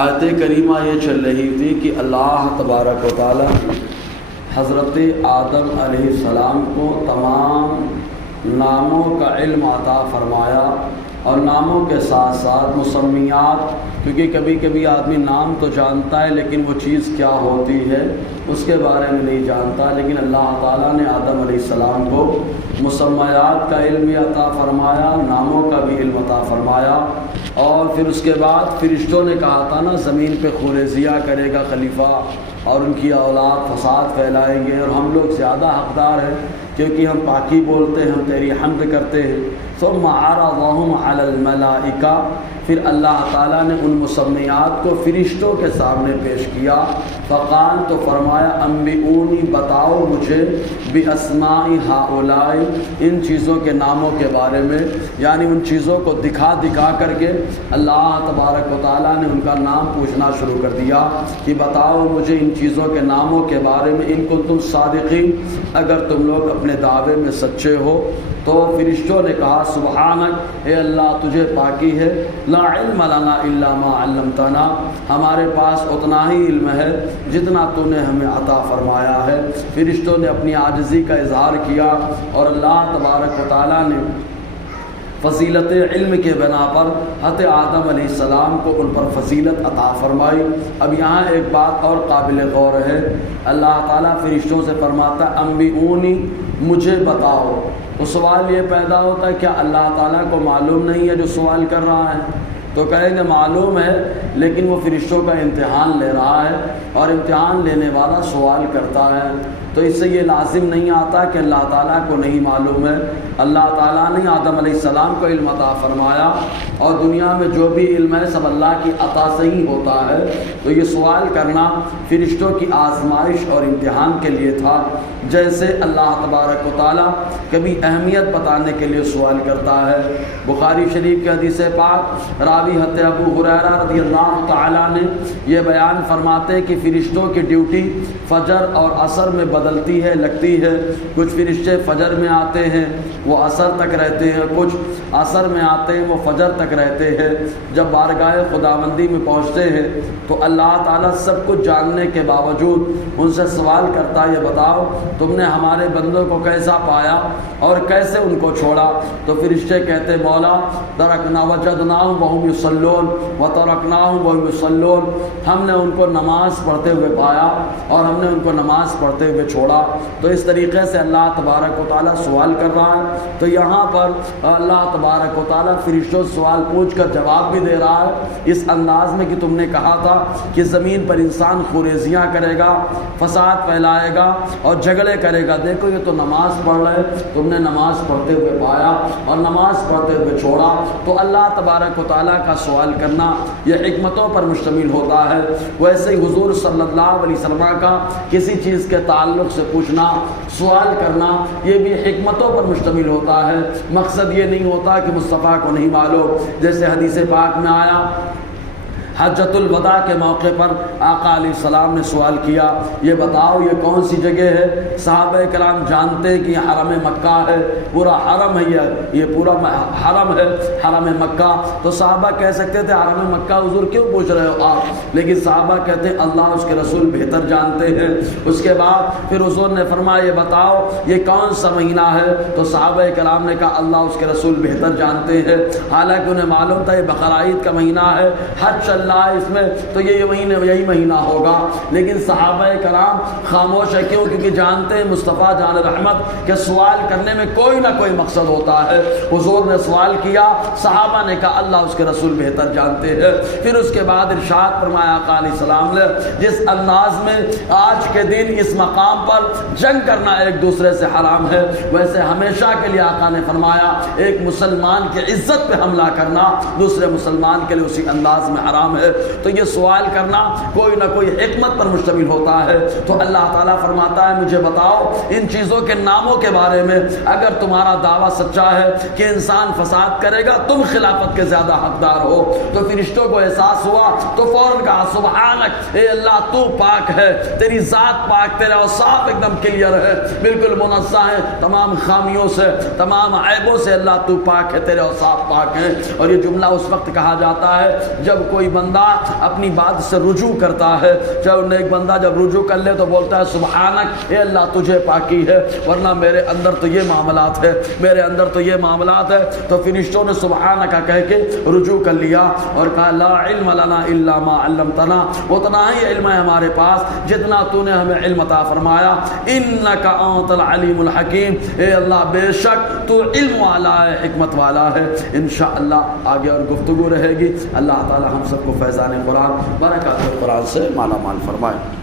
آیت کریمہ یہ چل رہی تھی کہ اللہ تبارک و تعالی حضرت آدم علیہ السلام کو تمام ناموں کا علم عطا فرمایا، اور ناموں کے ساتھ ساتھ مسمیات، کیونکہ کبھی کبھی آدمی نام تو جانتا ہے لیکن وہ چیز کیا ہوتی ہے اس کے بارے میں نہیں جانتا، لیکن اللہ تعالیٰ نے آدم علیہ السلام کو مسمیات کا علم بھی عطا فرمایا، ناموں کا بھی علم عطا فرمایا۔ اور پھر اس کے بعد فرشتوں نے کہا تھا نا زمین پہ خونریزیہ کرے گا خلیفہ اور ان کی اولاد فساد پھیلائیں گے، اور ہم لوگ زیادہ حقدار ہیں کیونکہ ہم پاکی بولتے ہیں، ہم تیری حمد کرتے ہیں۔ ثم عرضهم على الملائکہ، پھر اللہ تعالیٰ نے ان مسمیات کو فرشتوں کے سامنے پیش کیا۔ فقال، تو فرمایا انبئونی، بتاؤ مجھے، باسماء ہؤلاء، ان چیزوں کے ناموں کے بارے میں، یعنی ان چیزوں کو دکھا دکھا کر کے اللہ تبارک و تعالیٰ نے ان کا نام پوچھنا شروع کر دیا کہ بتاؤ مجھے ان چیزوں کے ناموں کے بارے میں، ان کنتم صادقین، اگر تم لوگ اپنے دعوے میں سچے ہو۔ تو فرشتوں نے کہا سبحانک، اے اللہ تجھے پاکی ہے، لا علم لنا الا ما علمتنا، ہمارے پاس اتنا ہی علم ہے جتنا تو نے ہمیں عطا فرمایا ہے۔ فرشتوں نے اپنی عاجزی کا اظہار کیا، اور اللہ تبارک و تعالیٰ نے فضیلت علم کے بنا پر حضرت آدم علیہ السلام کو ان پر فضیلت عطا فرمائی۔ اب یہاں ایک بات اور قابل غور ہے، اللہ تعالیٰ فرشتوں سے فرماتا ہے انبئونی، مجھے بتاؤ۔ تو سوال یہ پیدا ہوتا ہے کیا اللہ تعالیٰ کو معلوم نہیں ہے جو سوال کر رہا ہے؟ تو کہیں گے معلوم ہے، لیکن وہ فرشتوں کا امتحان لے رہا ہے، اور امتحان لینے والا سوال کرتا ہے، تو اس سے یہ لازم نہیں آتا کہ اللہ تعالیٰ کو نہیں معلوم ہے۔ اللہ تعالیٰ نے آدم علیہ السلام کو علم عطا فرمایا، اور دنیا میں جو بھی علم ہے سب اللہ کی عطا سے ہی ہوتا ہے، تو یہ سوال کرنا فرشتوں کی آزمائش اور امتحان کے لیے تھا۔ جیسے اللہ تبارک و تعالیٰ کبھی اہمیت بتانے کے لیے سوال کرتا ہے۔ بخاری شریف کے حدیث پاک راوی حضرت ابو ہریرہ رضی اللہ تعالیٰ نے یہ بیان فرماتے کہ فرشتوں کی ڈیوٹی فجر اور عصر میں بدلتی ہے، لگتی ہے۔ کچھ فرشتے فجر میں آتے ہیں وہ عصر تک رہتے ہیں، کچھ عصر میں آتے ہیں وہ فجر تک رہتے ہیں۔ جب بارگاہ خداوندی میں پہنچتے ہیں تو اللہ تعالیٰ سب کچھ جاننے کے باوجود ان سے سوال کرتا ہے، یہ بتاؤ تم نے ہمارے بندوں کو کیسا پایا اور کیسے ان کو چھوڑا؟ تو فرشتے کہتے مولا ترکنا وجدناہم وہم یصلون وترکناہم وہم یصلون، ہم نے ان کو نماز پڑھتے ہوئے پایا اور ہم نے ان کو نماز پڑھتے ہوئے چھوڑا۔ تو اس طریقے سے اللہ تبارک و تعالیٰ سوال کر رہا ہے۔ تو یہاں پر اللہ تبارک و تعالیٰ فرشتوں سے سوال پوچھ کر جواب بھی دے رہا ہے اس انداز میں کہ تم نے کہا تھا کہ زمین پر انسان خونریزیاں کرے گا، فساد پھیلائے گا اور جھگڑے کرے گا، دیکھو یہ تو نماز پڑھ رہے، تم نے نماز پڑھتے ہوئے پایا اور نماز پڑھتے ہوئے چھوڑا۔ تو اللہ تبارک و تعالیٰ کا سوال کرنا یہ حکمتوں پر مشتمل ہوتا ہے۔ ویسے ہی حضور صلی اللہ علیہ وسلم کا کسی چیز کے تعلق سے پوچھنا، سوال کرنا، یہ بھی حکمتوں پر مشتمل ہوتا ہے۔ مقصد یہ نہیں ہوتا کہ مصطفیٰ کو نہیں معلوم۔ جیسے حدیث پاک میں آیا حجۃ الوداع کے موقع پر آقا علیہ السلام نے سوال کیا، یہ بتاؤ یہ کون سی جگہ ہے؟ صحابہ کرام جانتے ہیں کہ یہ حرم مکہ ہے، پورا حرم ہے، یہ پورا حرم ہے، حرم مکہ۔ تو صحابہ کہہ سکتے تھے حرم مکہ حضور کیوں پوچھ رہے ہو آپ؟ لیکن صحابہ کہتے ہیں اللہ اس کے رسول بہتر جانتے ہیں۔ اس کے بعد پھر حضور نے فرمایا یہ بتاؤ یہ کون سا مہینہ ہے؟ تو صحابہ کرام نے کہا اللہ اس کے رسول بہتر جانتے ہیں، حالانکہ انہیں معلوم تھا یہ بقر عید کا مہینہ ہے، حج چل رہا ہے اس میں، تو یہ مہینے یہی مہینہ ہوگا۔ لیکن صحابہ کرام خاموش ہے، کیوں؟ کیونکہ جانتے ہیں مصطفیٰ جان رحمت کہ سوال کرنے میں کوئی نہ کوئی مقصد ہوتا ہے۔ حضور نے سوال کیا، صحابہ نے کہا اللہ اس کے رسول بہتر جانتے ہیں۔ پھر اس کے بعد ارشاد فرمایا آقا علیہ السلام نے جس انداز میں آج کے دن اس مقام پر جنگ کرنا ایک دوسرے سے حرام ہے، ویسے ہمیشہ کے لیے آقا نے فرمایا ایک مسلمان کی عزت پہ حملہ کرنا دوسرے مسلمان کے لیے اسی انداز میں حرام ہے۔ تو یہ سوال کرنا کوئی نہ کوئی حکمت پر مشتمل ہوتا ہے۔ تو اللہ تعالیٰ فرماتا ہے مجھے بتاؤ ان چیزوں کے ناموں کے بارے میں، اگر تمہارا دعویٰ سچا ہے کہ انسان فساد کرے گا تم خلافت کے زیادہ حقدار ہو۔ تو فرشتوں کو احساس ہوا تو فوراً کہا سبحانک، اے اللہ تو پاک ہے، تیری ذات پاک، تیرا اوصاف ایک دم کلیئر ہے، بالکل منزہ ہے تمام خامیوں سے، تمام عیبوں سے، اللہ تو پاک ہے، تیرے اوصاف پاک ہیں۔ اور یہ جملہ اس وقت کہا جاتا ہے جب کوئی بندہ اپنی بات سے رجوع کرتا ہے، چاہے وہ نیک بندہ جب رجوع کر لے تو بولتا ہے سبحانک، اے اللہ تجھے پاکی ہے، ورنہ میرے اندر تو یہ معاملات ہے، میرے اندر تو یہ معاملات ہے، تو فرشتوں نے سبحانک کہہ کے رجوع کر لیا اور کہا لا علم لنا الا ما علمتنا، اتنا ہی علم ہے ہمارے پاس جتنا تو نے ہمیں علم عطا فرمایا، انک انت العلیم الحکیم، اے اللہ بے شک تو علم والا ہے، حکمت والا ہے۔ انشاءاللہ آگے اور گفتگو رہے گی۔ اللہ تعالی ہم سب کو فیضان قرآن، برکات قرآن سے مالا مال فرمائے۔